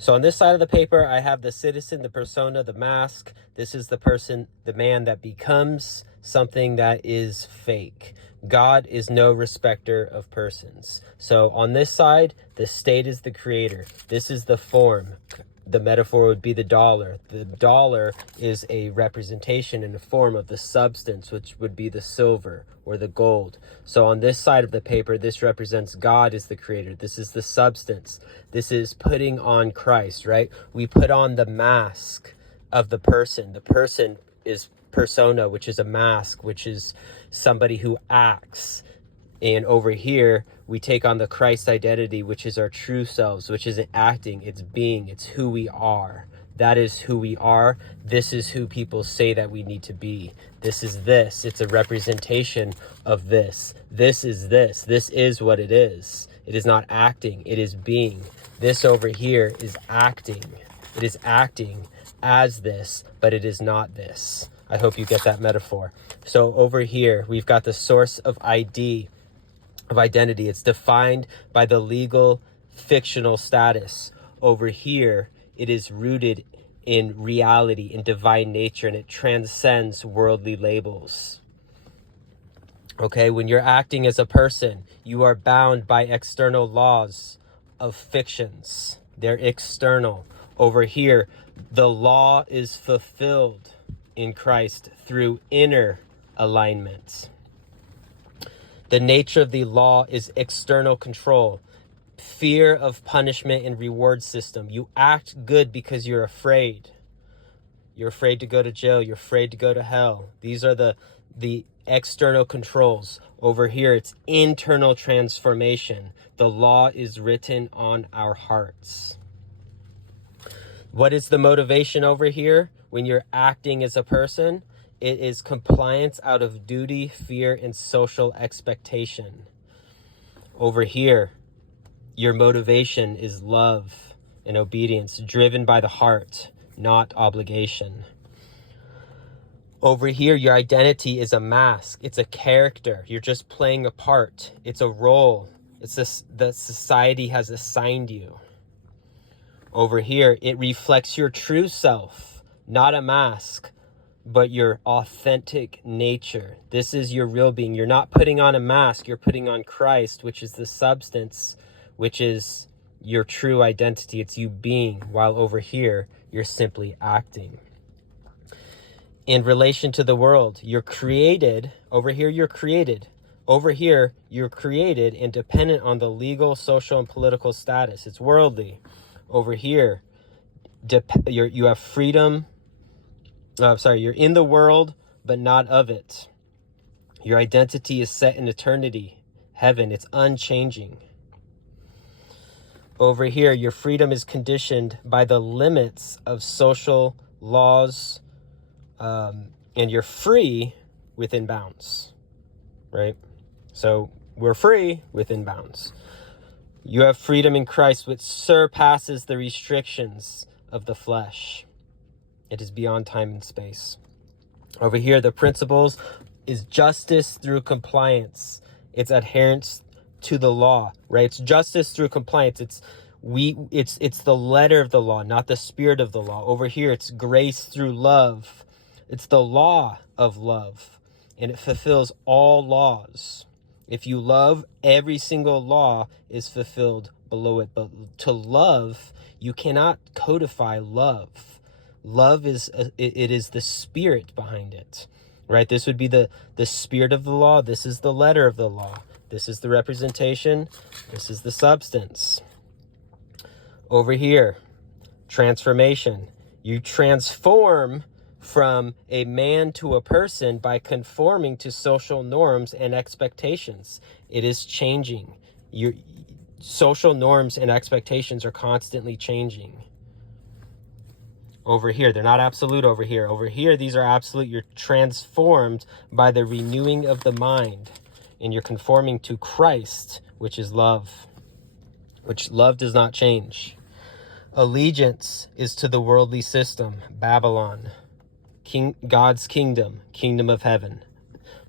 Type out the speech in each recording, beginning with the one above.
So on this side of the paper, I have the citizen, the persona, the mask. This is the person, the man that becomes something that is fake. God is no respecter of persons. So on this side, the state is the creator. This is the form. The metaphor would be the dollar. The dollar is a representation in the form of the substance, which would be the silver or the gold. So on this side of the paper, this represents God as the creator. This is the substance. This is putting on Christ, right? We put on the mask of the person. The person is persona, which is a mask, which is somebody who acts. And over here, we take on the Christ identity, which is our true selves, which isn't acting, it's being, it's who we are. That is who we are. This is who people say that we need to be. This is this. It's a representation of this. This is this. This is what it is. It is not acting, it is being. This over here is acting. It is acting as this, but it is not this. I hope you get that metaphor. So over here, we've got the source of ID, of identity. It's defined by the legal fictional status. Over here, it is rooted in reality, in divine nature, and it transcends worldly labels. Okay, when you're acting as a person, you are bound by external laws of fictions. They're external. Over here, the law is fulfilled in Christ through inner alignment. The nature of the law is external control, fear of punishment and reward system. You act good because you're afraid. You're afraid to go to jail. You're afraid to go to hell. These are the external controls. Over here, it's internal transformation. The law is written on our hearts. What is the motivation over here when you're acting as a person? It is compliance out of duty, fear, and social expectation. Over here, your motivation is love and obedience, driven by the heart, not obligation. Over here, your identity is a mask. It's a character. You're just playing a part. It's a role. It's this that society has assigned you. Over here, it reflects your true self, not a mask, but your authentic nature. This is your real being. You're not putting on a mask. You're putting on Christ, which is the substance, which is your true identity. It's you being, while over here, you're simply acting. In relation to the world, you're created. Over here, you're created. Over here, you're created and dependent on the legal, social, and political status. It's worldly. Over here, you have freedom. You're in the world, but not of it. Your identity is set in eternity, heaven. It's unchanging. Over here, your freedom is conditioned by the limits of social laws, and you're free within bounds, right? So we're free within bounds. You have freedom in Christ, which surpasses the restrictions of the flesh. It is beyond time and space. Over here, the principles is justice through compliance. It's adherence to the law, right? It's justice through compliance. It's the letter of the law, not the spirit of the law. Over here, it's grace through love. It's the law of love, and it fulfills all laws. If you love, every single law is fulfilled below it. But to love, you cannot codify love. Love is it is the spirit behind it, right? This would be the spirit of the law. This is the letter of the law. This is the representation. This is the substance. Over here, transformation. You transform from a man to a person by conforming to social norms and expectations. It is changing. Your social norms and expectations are constantly changing. Over here, they're not absolute over here. Over here, these are absolute. You're transformed by the renewing of the mind, and you're conforming to Christ, which is love, which love does not change. Allegiance is to the worldly system, Babylon, God's kingdom, kingdom of heaven.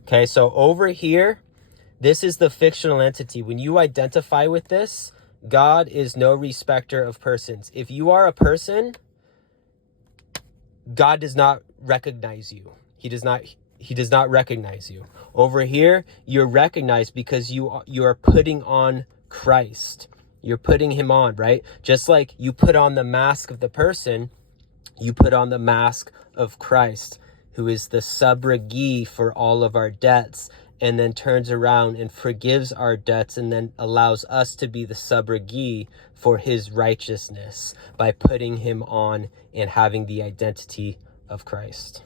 Okay, so over here, this is the fictional entity. When you identify with this, God is no respecter of persons. If you are a person, God does not recognize you. He does not recognize you. Over here, you're recognized because you are putting on Christ. You're putting him on, right? Just like you put on the mask of the person, you put on the mask of Christ, who is the subrogee for all of our debts, and then turns around and forgives our debts and then allows us to be the subrogee for his righteousness by putting him on and having the identity of Christ.